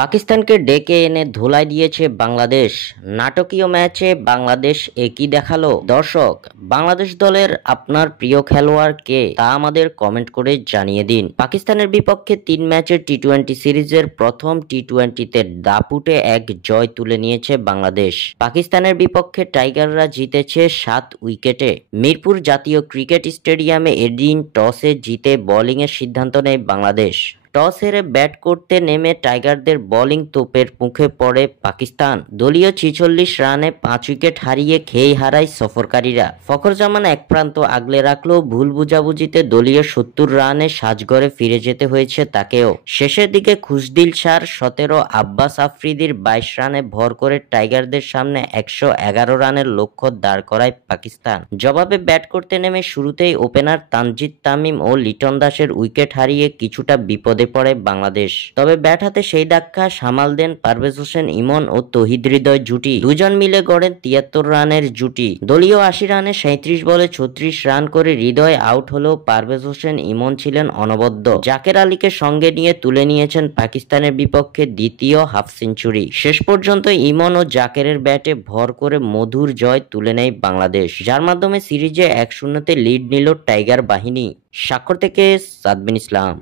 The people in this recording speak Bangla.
পাকিস্তানকে ডেকে এনে ধুলাই দিয়েছে বাংলাদেশ। নাটকীয় ম্যাচে বাংলাদেশ একই দেখালো। দর্শক, বাংলাদেশ দলের আপনার প্রিয় খেলোয়াড় কে তা আমাদের কমেন্ট করে জানিয়ে দিন। পাকিস্তানের বিপক্ষে 3 ম্যাচের টি-20 সিরিজের প্রথম টি-20তে দাপুটে এক জয় তুলে নিয়েছে বাংলাদেশ। পাকিস্তানের বিপক্ষে টাইগাররা জিতেছে 7 উইকেটে। মিরপুর জাতীয় ক্রিকেট স্টেডিয়ামে এদিন টসে জিতে বোলিংয়ের সিদ্ধান্ত নেয় বাংলাদেশ। টস হেরে ব্যাট করতে নেমে টাইগারদের বোলিং তোপের মুখে পড়ে পাকিস্তান। দলীয় 46 রানে 5 উইকেট হারিয়ে খেই হারায় সফরকারীরা। ফখর জামান এক প্রান্ত আগলে রাখলেও ভুল বুঝাবুঝিতে দলীয় 70 রানে সাজঘরে ফিরে যেতে হয়েছে তাকেও। শেষের দিকে খুশদিল শাহর 17, আব্বাস আফ্রিদির 22 রানে ভর করে টাইগারদের সামনে 111 রানের লক্ষ্য দাঁড় করায় পাকিস্তান। জবাবে ব্যাট করতে নেমে শুরুতেই ওপেনার তানজিদ তামিম ও লিটন দাসের উইকেট হারিয়ে কিছুটা বিপদে পড়ে বাংলাদেশ। তবে ব্যাট হাতে সেই ধাক্কা সামাল দেন পারভেজ হোসেন ইমন ও তৌহিদ হৃদয় জুটি। দুজন মিলে গড়েন 73 রানের জুটি। দলীয় 80 রানে 37 বলে 36 রান করে হৃদয় আউট হলেও পারভেজ হোসেন ইমন ছিলেন অনবদ্য। জাকের আলীকে সঙ্গে নিয়ে তুলে নিয়েছেন পাকিস্তানের বিপক্ষে দ্বিতীয় হাফ সেঞ্চুরি। শেষ পর্যন্ত ইমন ও জাকেরের ব্যাটে ভর করে মধুর জয় তুলে নেয় বাংলাদেশ, যার মাধ্যমে সিরিজে 1-0 লিড নিল টাইগার বাহিনী। স্বাক্ষর থেকে সাদবিন ইসলাম।